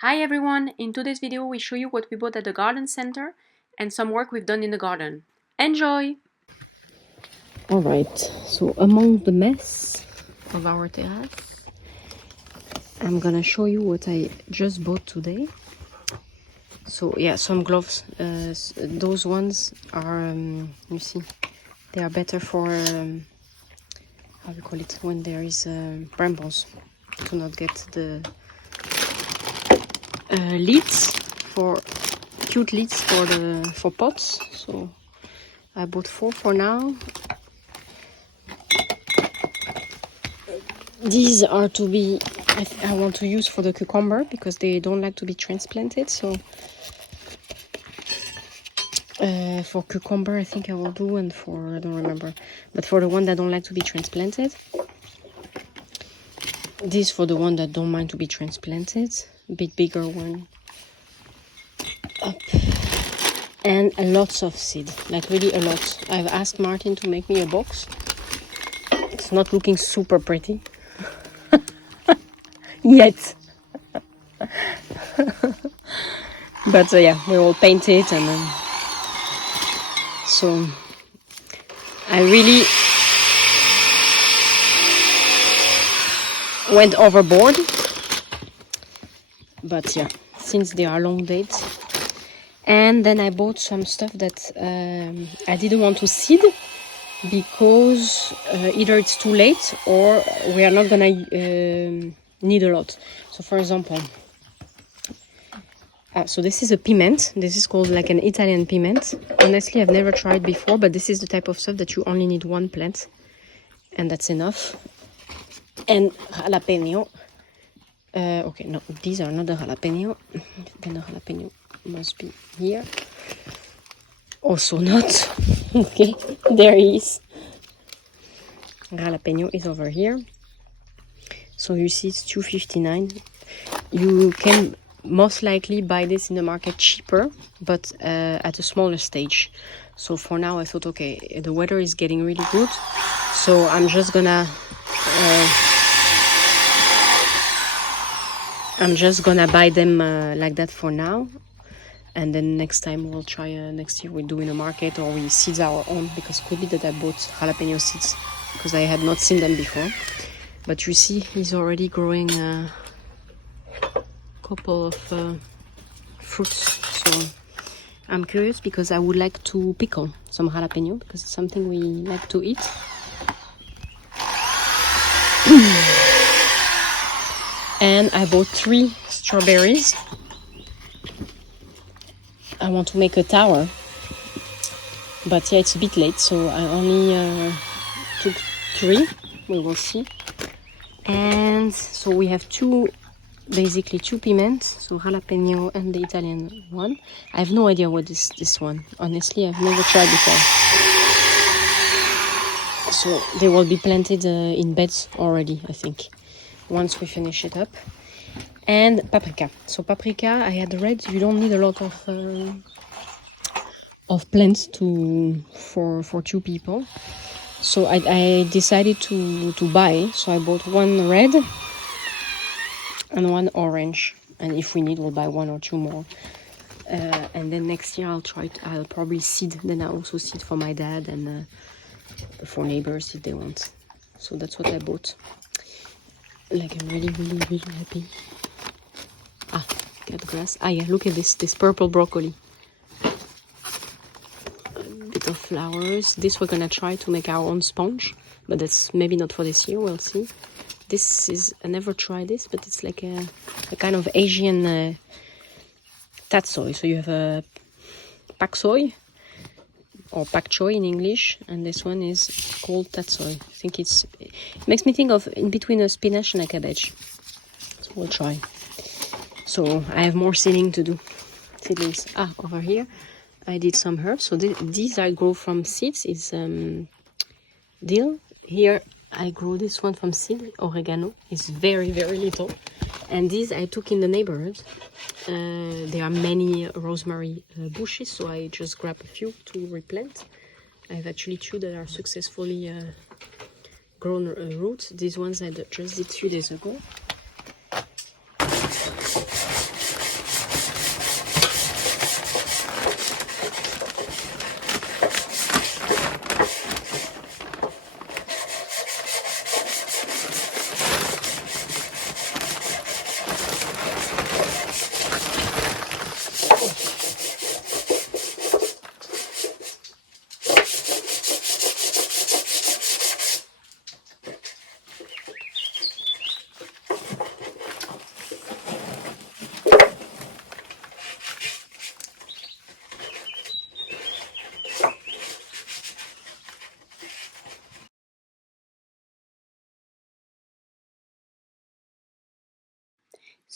Hi everyone! In today's video we show you what we bought at the garden center and some work we've done in the garden. Enjoy! Alright, so among the mess of our terrace, I'm gonna show you what I just bought today. So yeah, some gloves, those ones are, you see, they are better for, how we call it, when there is brambles, to not get the lids, for cute lids for pots. So I bought 4 for now. These are to be, I want to use for the cucumber because they don't like to be transplanted. So for cucumber I think I will do, and for, I don't remember, but for the one that don't like to be transplanted, this for the one that don't mind to be transplanted, a bit bigger one. Up. And lots of seed, like really a lot. I've asked Martin to make me a box. It's not looking super pretty yet. But yeah, we will paint it, and so I really went overboard. But yeah, since they are long dates. And then I bought some stuff that I didn't want to seed because either it's too late or we are not gonna need a lot. So for example, so this is a piment. This is called like an Italian piment. Honestly, I've never tried before, but this is the type of stuff that you only need one plant, and that's enough. And jalapeno. Okay, no, these are not the jalapeno. Then the jalapeno must be here. Also not. Okay, there he is. Jalapeno is over here. So you see it's $2.59. You can most likely buy this in the market cheaper, but at a smaller stage. So for now I thought, okay, the weather is getting really good, so I'm just gonna buy them like that for now. And then next time we'll try, next year we do in a market, or we seed our own, because it could be that I bought jalapeno seeds because I had not seen them before. But you see, he's already growing a couple of fruits. So I'm curious because I would like to pickle some jalapeno because it's something we like to eat. And I bought 3 strawberries. I want to make a tower, but yeah, it's a bit late, so I only took 3. We will see. And so we have basically two piments, so jalapeno and the Italian one. I have no idea what is this one. Honestly, I've never tried before. So they will be planted in beds already, I think, once we finish it up. And paprika. So paprika, I had read you don't need a lot of plants for 2 people. So I decided to buy. So I bought 1 red and 1 orange. And if we need, we'll buy 1 or 2 more. And then next year I'll probably seed. Then I also seed for my dad and for neighbors if they want. So that's what I bought. Like, I'm really, really, really happy. Cut grass. Yeah, look at this purple broccoli. A bit of flowers. This we're gonna try to make our own sponge, but that's maybe not for this year, we'll see. This is, I never tried this, but it's like a kind of Asian tatsoi. So you have a pak soy, or pak choy in English, and this one is called tatsoi. I think it makes me think of in between a spinach and a cabbage. So we'll try. So I have more seedling to do. Seedlings. Over here I did some herbs. So these I grow from seeds. Is dill. Here I grow this one from seed. Oregano. It's very, very little. And these I took in the neighborhood. There are many rosemary bushes, so I just grabbed a few to replant. I have actually 2 that are successfully grown roots. These ones I just did 3 days ago.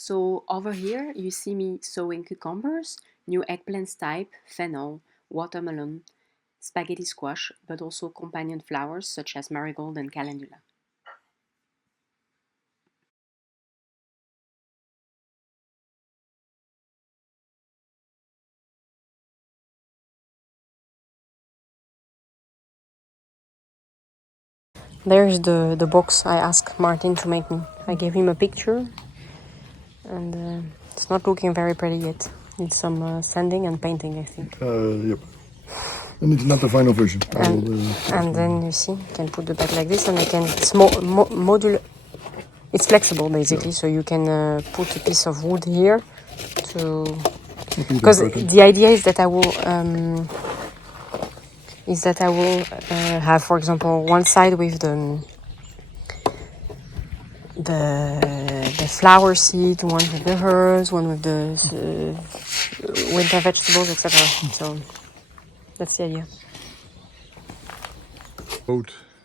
So over here you see me sowing cucumbers, new eggplants type, fennel, watermelon, spaghetti squash, but also companion flowers such as marigold and calendula. There's the box I asked Martin to make me. I gave him a picture and it's not looking very pretty yet. Needs some sanding and painting, I think. Yep. And it's not the final version. And then you see, you can put the bag like this and I can, it's modular. It's flexible basically, so you can put a piece of wood here to, because the idea is that I will have, for example, one side with the flower seed, one with the herbs, one with the winter vegetables, etc. So that's the idea.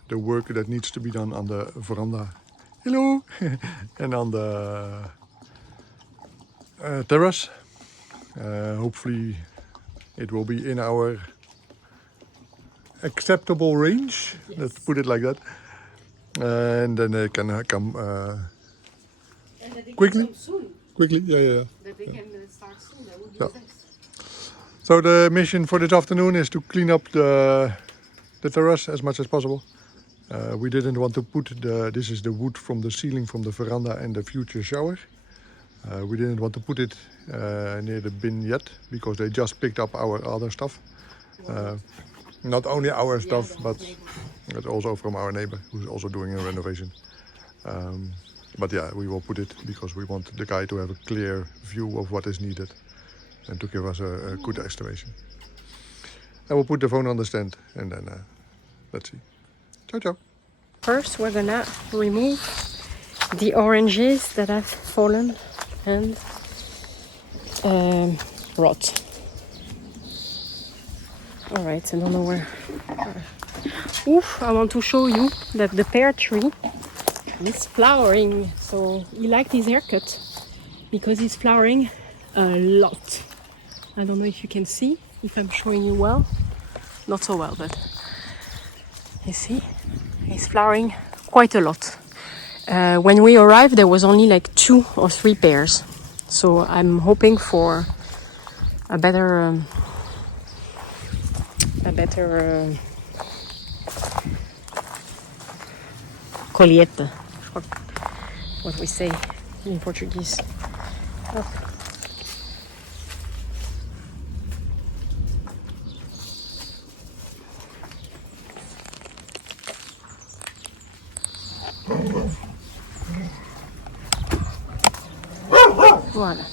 The work that needs to be done on the veranda. Hello! And on the terrace. Hopefully it will be in our acceptable range. Yes. Let's put it like that. And then they can come and that they quickly. Can come soon. Quickly, yeah. That they can start soon. That would be nice. So the mission for this afternoon is to clean up the terrace as much as possible. We didn't want to put this is the wood from the ceiling from the veranda and the future shower. We didn't want to put it near the bin yet because they just picked up our other stuff. Not only our stuff, but also from our neighbor who's also doing a renovation. But yeah, we will put it because we want the guy to have a clear view of what is needed and to give us a good estimation. I will put the phone on the stand and then let's see. Ciao, ciao. First, we're gonna remove the oranges that have fallen and rot. All right, I don't know where. Oof! I want to show you that the pear tree is flowering. So he liked his haircut because he's flowering a lot. I don't know if you can see, if I'm showing you well. Not so well, but you see, he's flowering quite a lot. When we arrived, there was only like 2 or 3 pairs. So I'm hoping for a better colheita, what we say in Portuguese. Oh. Voilà.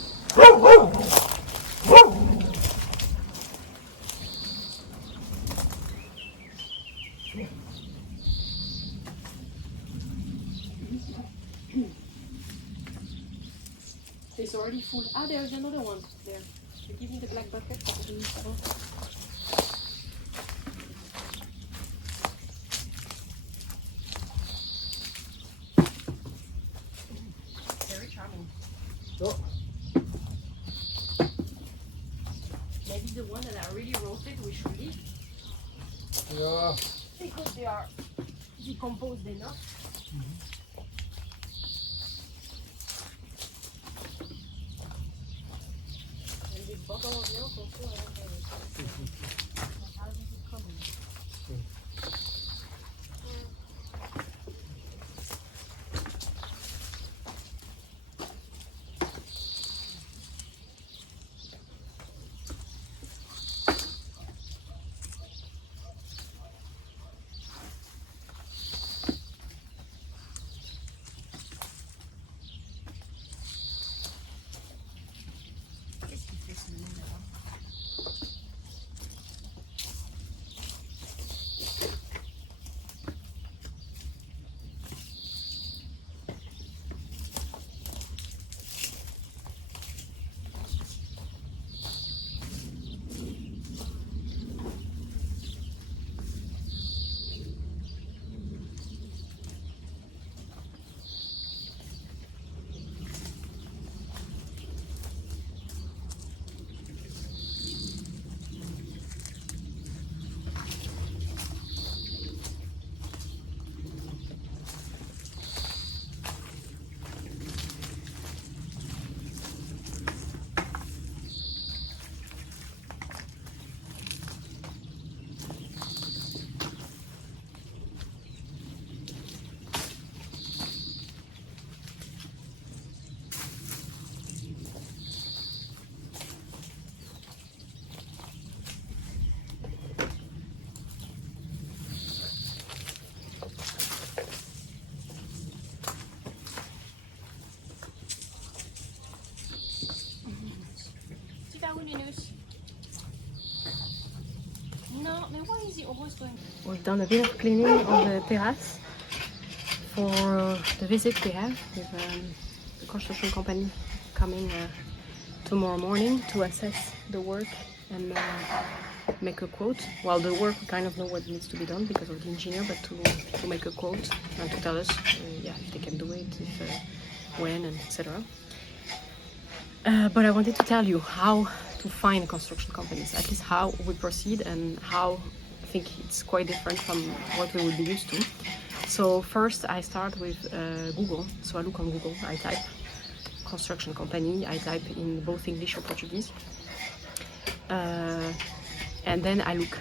It's already full. Ah, there's another one there. Give me the black bucket. Very charming. Oh. Maybe the one that are really roasted we should leave. Yeah. Because they are decomposed enough. And this bottle of milk also, I don't know. How does it come in? No, mais why is he always going? We've done a bit of cleaning on the terrace for the visit we have with the construction company coming tomorrow morning to assess the work and make a quote. Well, the work we kind of know what needs to be done because of the engineer, but to make a quote and to tell us yeah, if they can do it, if, when, and etc. But I wanted to tell you how to find construction companies, at least how we proceed and how I think it's quite different from what we would be used to. So first I start with Google. So I look on Google, I type construction company, I type in both English or Portuguese. And then I look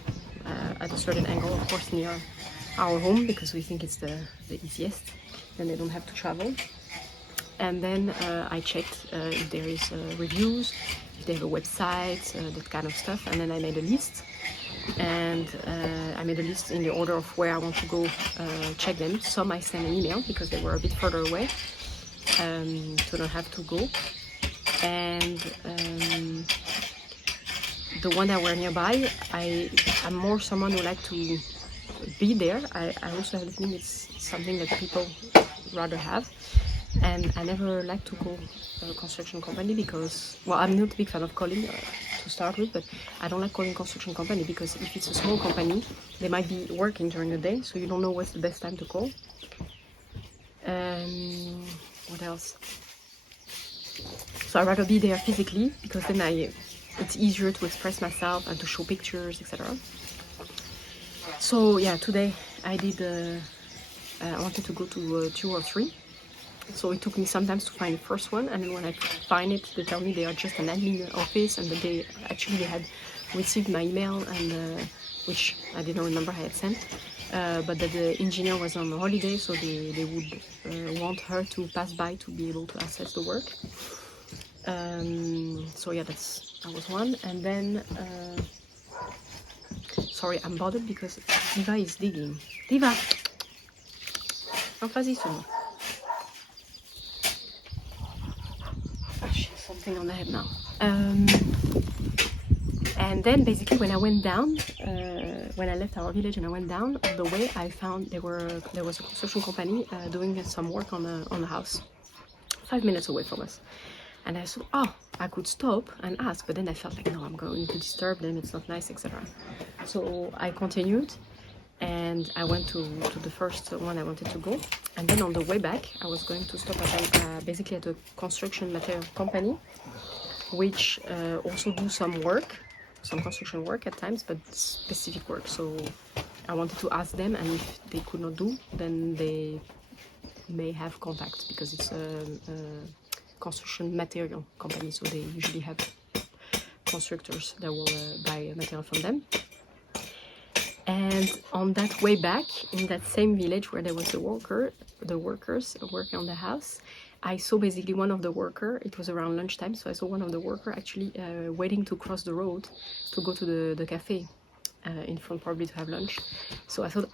at a certain angle, of course, near our home because we think it's the easiest. Then they don't have to travel. And then I checked if there is reviews, if they have a website, that kind of stuff. And then I made a list. And I made a list in the order of where I want to go check them. Some I sent an email because they were a bit further away to not have to go. And the one that were nearby, I'm more someone who like to be there. I also have the feeling it's something that people rather have. And I never like to go to a construction company because, well, I'm not a big fan of calling to start with, but I don't like calling construction company because if it's a small company, they might be working during the day, so you don't know what's the best time to call. What else? So I'd rather be there physically because then it's easier to express myself and to show pictures, etc. So yeah, today I did, I wanted to go to 2 or 3. So it took me sometimes to find the first one, and then when I find it, they tell me they are just an admin office and that they had received my email, and which I didn't remember I had sent, but that the engineer was on holiday, so they would want her to pass by to be able to assess the work. So yeah, that was one. And then sorry, I'm bothered because Diva is digging. Diva, non fais isso. Something on the head now. And then basically when I went down, when I left our village and I went down, on the way I found there was a construction company doing some work on the house 5 minutes away from us. And I thought, oh, I could stop and ask, but then I felt like, no, I'm going to disturb them, it's not nice, etc. So I continued and I went to the first one I wanted to go. And then on the way back, I was going to stop at basically at a construction material company, which also do some construction work at times, but specific work. So I wanted to ask them, and if they could not do, then they may have contact because it's a construction material company. So they usually have constructors that will buy material from them. And on that way back, in that same village where there was the workers working on the house, I saw basically one of the workers. It was around lunchtime, so I saw one of the workers actually waiting to cross the road to go to the cafe in front, probably to have lunch. So I thought,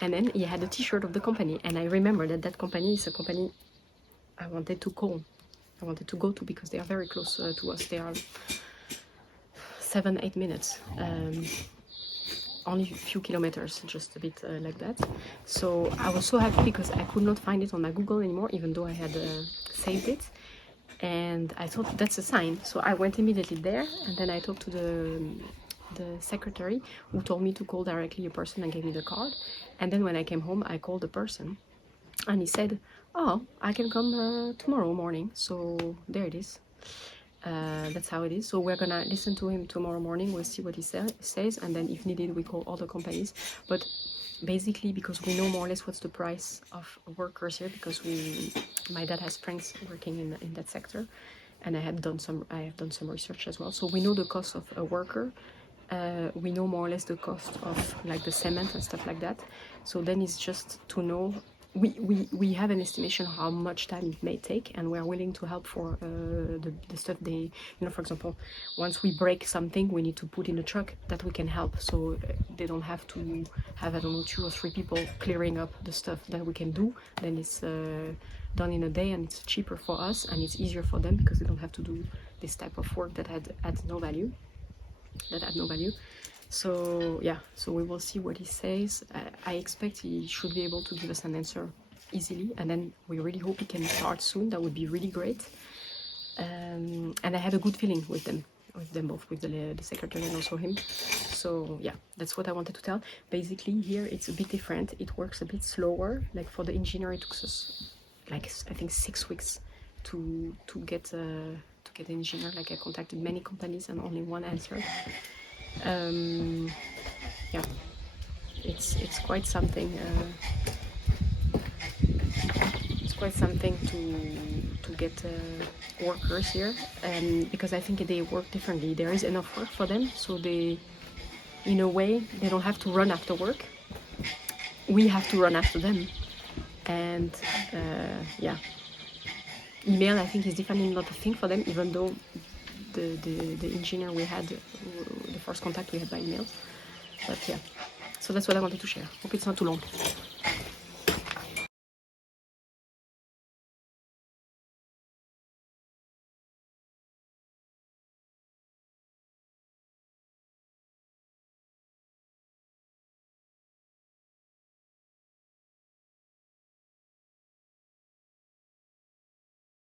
and then he had a t-shirt of the company, and I remember that company is a company I wanted to call. I wanted to go to because they are very close to us. They are 7-8 minutes. Only a few kilometers, just a bit like that. So I was so happy because I could not find it on my Google anymore, even though I had saved it. And I thought that's a sign. So I went immediately there, and then I talked to the secretary, who told me to call directly a person and gave me the card. And then when I came home, I called the person, and he said, oh, I can come tomorrow morning. So there it is. That's how it is. So we're gonna listen to him tomorrow morning. We'll see what he says, and then if needed we call other companies. But basically, because we know more or less what's the price of workers here, because my dad has friends working in that sector, and I have done some research as well. So we know the cost of a worker. We know more or less the cost of like the cement and stuff like that. So then it's just to know we have an estimation how much time it may take, and we are willing to help for the stuff they, you know, for example, once we break something we need to put in the truck, that we can help, so they don't have to have, I don't know, 2 or 3 people clearing up the stuff. That we can do, then it's done in a day, and it's cheaper for us and it's easier for them because they don't have to do this type of work that had no value. So yeah, so we will see what he says. I expect he should be able to give us an answer easily, and then we really hope he can start soon. That would be really great. And I had a good feeling with them both, with the secretary and also him. So yeah, that's what I wanted to tell. Basically here it's a bit different. It works a bit slower. Like for the engineer, it took us like I think 6 weeks to get an engineer. Like I contacted many companies and only one answered. Yeah, it's quite something. It's quite something to get workers here, because I think they work differently. There is enough work for them, so they, in a way, they don't have to run after work. We have to run after them, and yeah, email I think is definitely not a thing for them, even though the engineer we had, the first contact we had by email. But yeah, so that's what I wanted to share. Hope it's not too long.